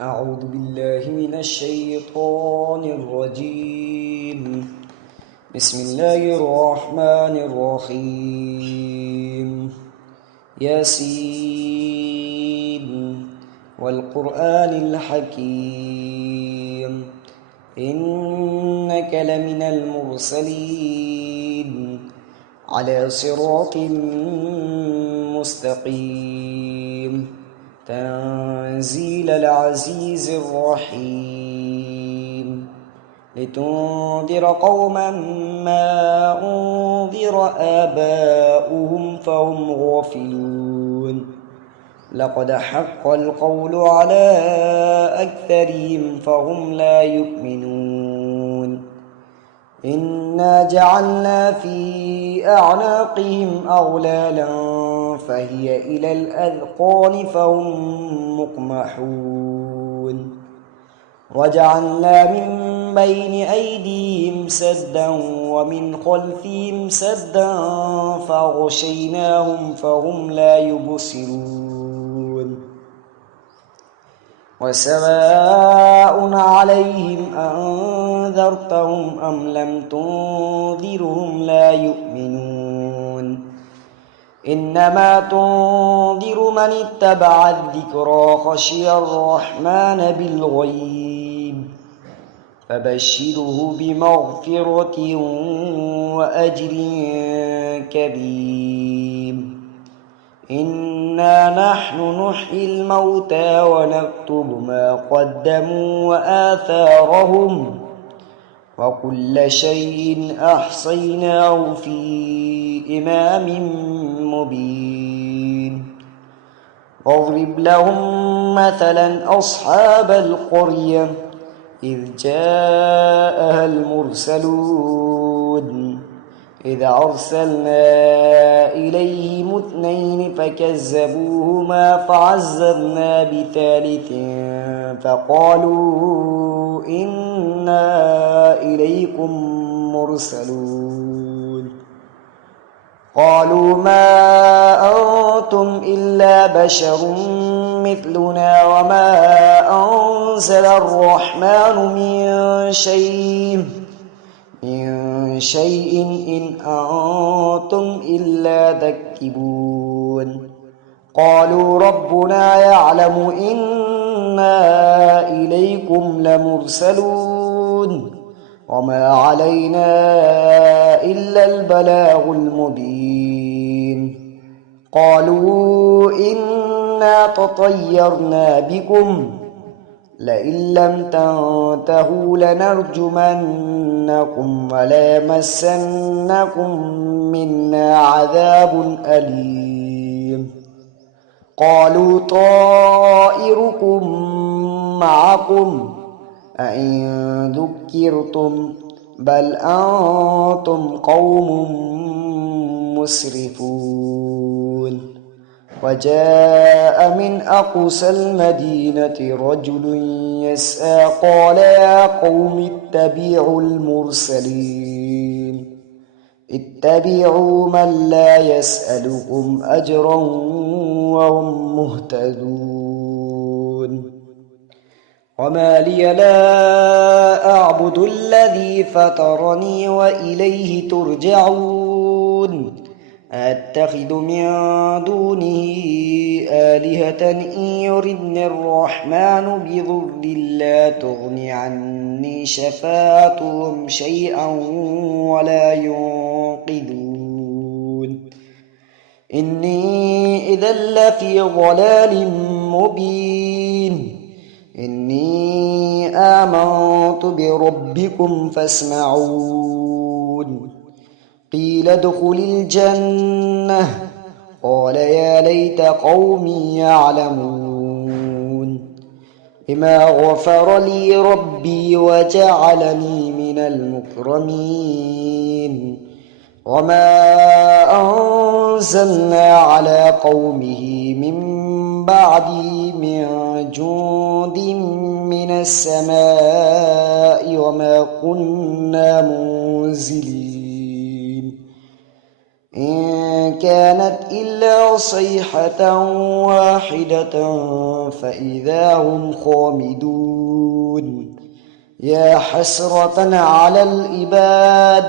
أعوذ بالله من الشيطان الرجيم. بسم الله الرحمن الرحيم. ياسين والقرآن الحكيم إنك لمن المرسلين على صراط مستقيم تنزيل العزيز الرحيم لتنذر قوما ما أنذر آباؤهم فهم غافلون لقد حق القول على أكثرهم فهم لا يؤمنون إنا جعلنا في أعناقهم أغلالا فهي إلى الأذقان فهم مقمحون وجعلنا من بين أيديهم سدا ومن خلفهم سدا فأغشيناهم فهم لا يبصرون وسواء عليهم أنذرتهم أم لم تنذرهم لا يؤمنون إنما تنذر من اتبع الذكرى خشي الرحمن بالغيب فبشره بمغفرة وأجر كريم إنا نحن نحيي الموتى ونكتب ما قدموا وآثارهم وكل شيء أحصيناه في إمام مبين واضرب لهم مثلا أصحاب القرية إذ جاءها المرسلون إذ أرسلنا إليهم اثنين فكذبوهما فعززنا بثالث فقالوا إنا إليكم مرسلون قالوا ما أنتم إلا بشر مثلنا وما أنزل الرحمن من شيء إن أنتم إلا تكذبون قالوا ربنا يعلم إنا إليكم لمرسلون وما علينا إلا البلاغ المبين قالوا إنا تطيرنا بكم لئن لم تنتهوا لنرجمنكم وليمسنكم منا عذاب أليم قالوا طائركم معكم أئن ذكرتم بل أنتم قوم مسرفون وجاء من أقصى المدينة رجل يسعى قال يا قوم اتبعوا المرسلين اتبعوا من لا يسألكم أجرا وهم مهتدون وما لي لا أعبد الذي فطرني وإليه ترجعون أتخذ من دونه آلهة إن يردني الرحمن بضر لا تغن عني شفاعتهم شيئا ولا ينقذون إني إذا لفي ضلال مبين إني آمنت بربكم فاسمعون قيل ادخل الجنة قال يا ليت قومي يعلمون بما غفر لي ربي وجعلني من المكرمين وما أنزلنا على قومه من بعده من جند من السماء وما كنا منزلين إن كانت إلا صيحة واحدة فإذا هم خامدون يا حسرة على العباد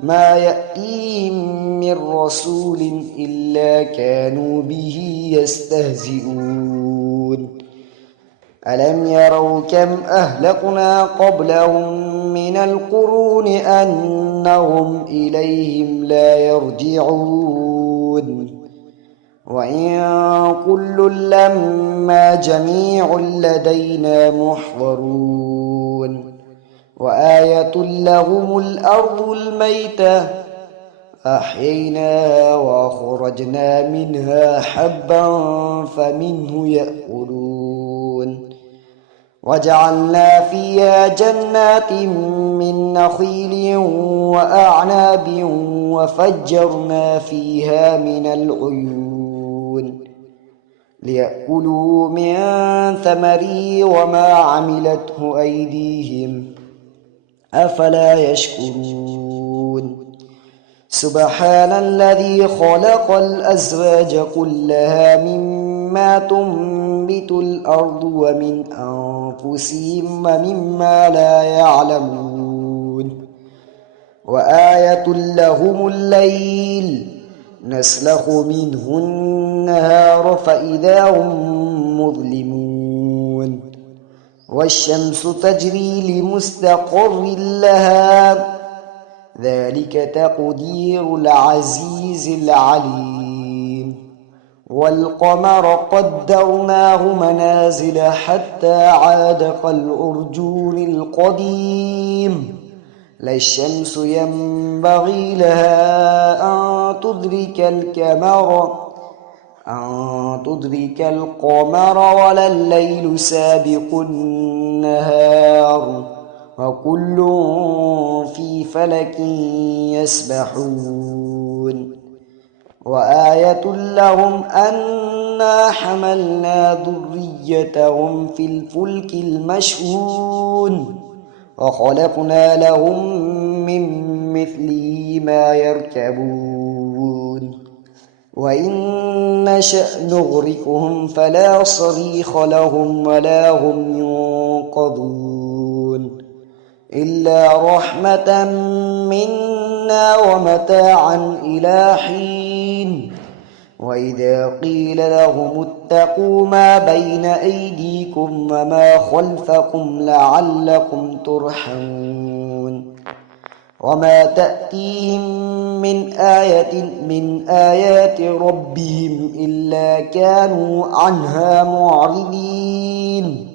ما يأتيهم من رسول إلا كانوا به يستهزئون ألم يروا كم أهلكنا قبلهم من القرون أنهم إليهم لا يرجعون وإن كل لما جميع لدينا محضرون وآية لهم الأرض الميتة أحييناها وأخرجنا منها حبا فمنه يأكلون وجعلنا فيها جنات من نخيل وأعناب وفجرنا فيها من العيون ليأكلوا من ثمره وما عملته أيديهم أفلا يشكرون سبحان الذي خلق الأزواج كلها مما تنبت الأرض ومن أنفسهم ومما لا يعلمون وآية لهم الليل نسلخ منه النهار فإذا هم مظلمون والشمس تجري لمستقر لها ذلك تقدير العزيز العليم والقمر قدرناه منازل حتى عاد كالعرجون القديم لا الشمس ينبغي لها أن تدرك القمر ولا الليل سابق النهار وكل في فلك يسبحون وآية لهم أنا حملنا ذريتهم في الفلك المشحون وخلقنا لهم من مثله ما يركبون وإن نشأ نغرقهم فلا صريخ لهم ولا هم ينقذون إلا رحمة منا ومتاعا إلى حين وإذا قيل لهم اتقوا ما بين أيديكم وما خلفكم لعلكم ترحمون وما تأتيهم من آية من آيات ربهم إلا كانوا عنها معرضين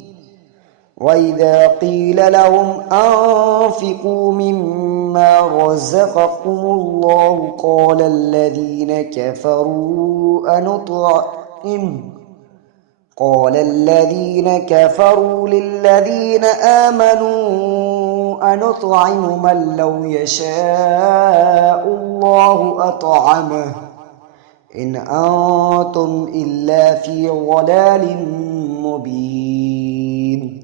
وإذا قيل لهم أنفقوا مما رزقكم الله قال الذين كفروا للذين آمنوا أنطعم من لو يشاء الله أطعمه إن أنتم إلا في ضلال مبين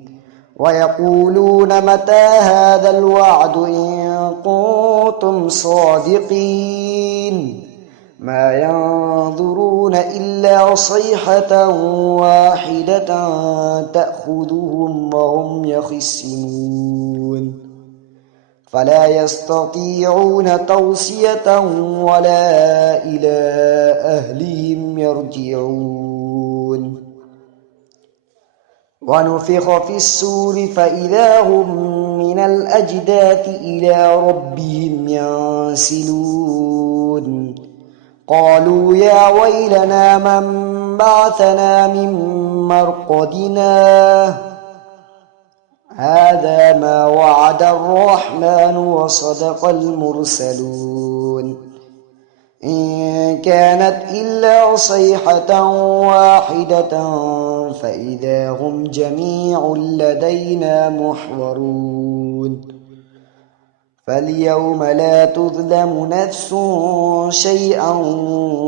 ويقولون متى هذا الوعد إن كنتم صادقين ما ينظرون إلا صيحة واحدة تأخذهم وهم يخصمون فلا يستطيعون توصية ولا إلى أهلهم يرجعون ونفخ في السور فإذا هم من الأجداث إلى ربهم ينسلون قالوا يا ويلنا من بعثنا من مرقدنا هذا ما وعد الرحمن وصدق المرسلون إن كانت إلا صيحة واحدة فإذا هم جميع لدينا محضرون فاليوم لا تظلم نفس شيئا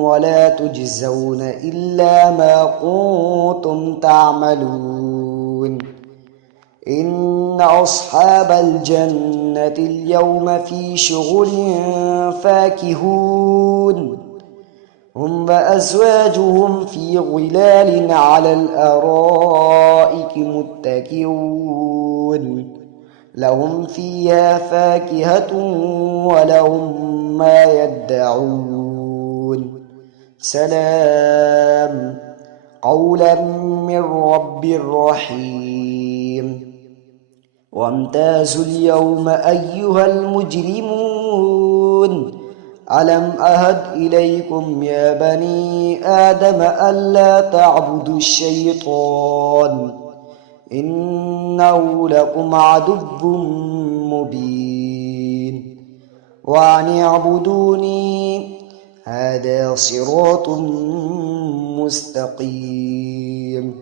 ولا تجزون إلا ما كنتم تعملون إن أصحاب الجنة اليوم في شغل فاكهون هم وأزواجهم في ظلال على الأرائك متكئون لهم فيها فاكهة ولهم ما يدعون سلام قولا من رب رحيم وامتازوا اليوم أيها المجرمون ألم أهد إليكم يا بني آدم ألا تعبدوا الشيطان إنه لكم عدو مبين وأن اعبدوني هذا صراط مستقيم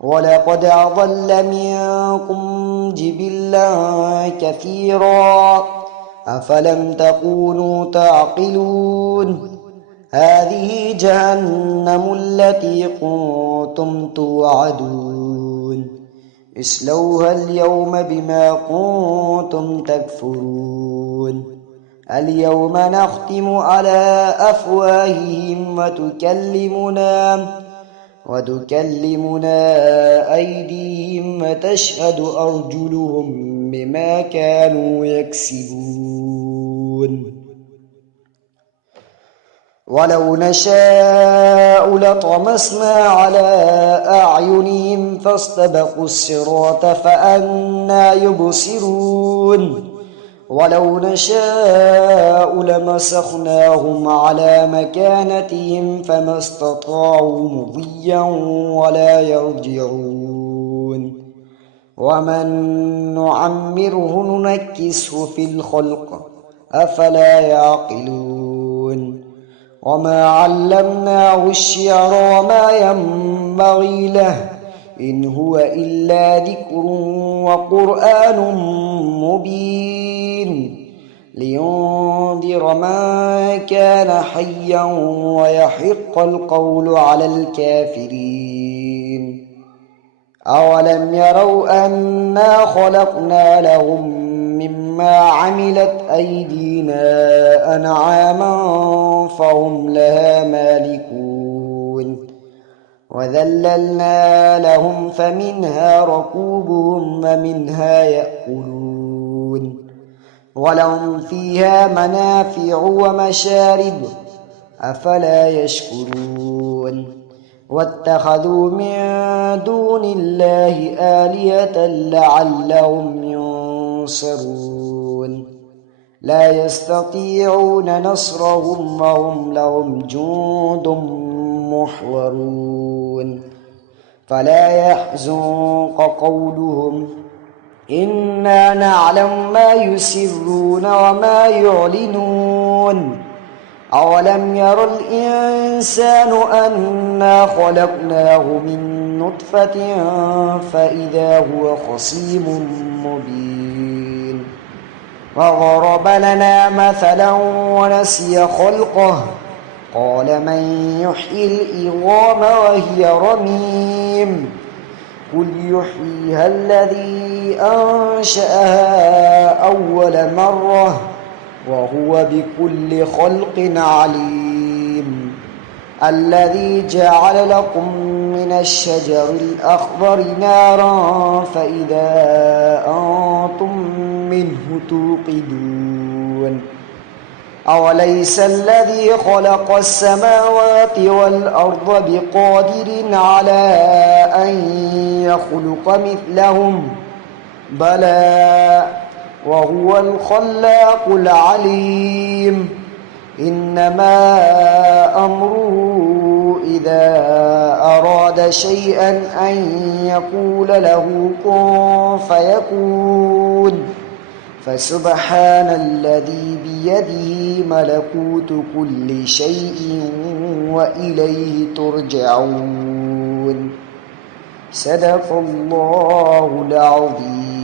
ولقد أضل منكم جبلا كثيرا أفلم تكونوا تعقلون هذه جهنم التي كنتم توعدون اصلوها اليوم بما كنتم تكفرون اليوم نختم على أفواههم وتكلمنا أيديهم وتشهد أرجلهم بما كانوا يكسبون ولو نشاء لطمسنا على أعينهم فاستبقوا الصراط فأنى يبصرون ولو نشاء لمسخناهم على مكانتهم فما استطاعوا مضيا ولا يرجعون ومن نعمره ننكسه في الخلق أفلا يعقلون وما علمناه الشعر وما ينبغي له إن هو إلا ذكر وقرآن مبين لينذر من كان حيا ويحق القول على الكافرين أولم يروا أنا خلقنا لهم مما عملت أيدينا أنعاما فهم لها مالكون وذللنا لهم فمنها ركوبهم ومنها يأكلون ولهم فيها منافع ومشارب أفلا يشكرون واتخذوا من دون الله آلهة لعلهم ينصرون لا يستطيعون نصرهم وهم لهم جند محضرون فلا يحزنك قولهم إنا نعلم ما يسرون وما يعلنون أولم ير الإنسان أنا خلقناه من نطفة فإذا هو خصيم مبين وضرب لنا مثلا ونسي خلقه قال من يحيي العظام وهي رميم قل يحييها الذي أنشأها أول مرة وهو بكل خلق عليم الذي جعل لكم من الشجر الأخضر نارا فإذا أنتم منه توقدون أوليس الذي خلق السماوات والأرض بقادر على أن يخلق مثلهم بلى وهو الخلاق العليم إنما أمره إذا أراد شيئا أن يقول له كن فيكون فسبحان الذي بيده ملكوت كل شيء وإليه ترجعون صدق الله العظيم.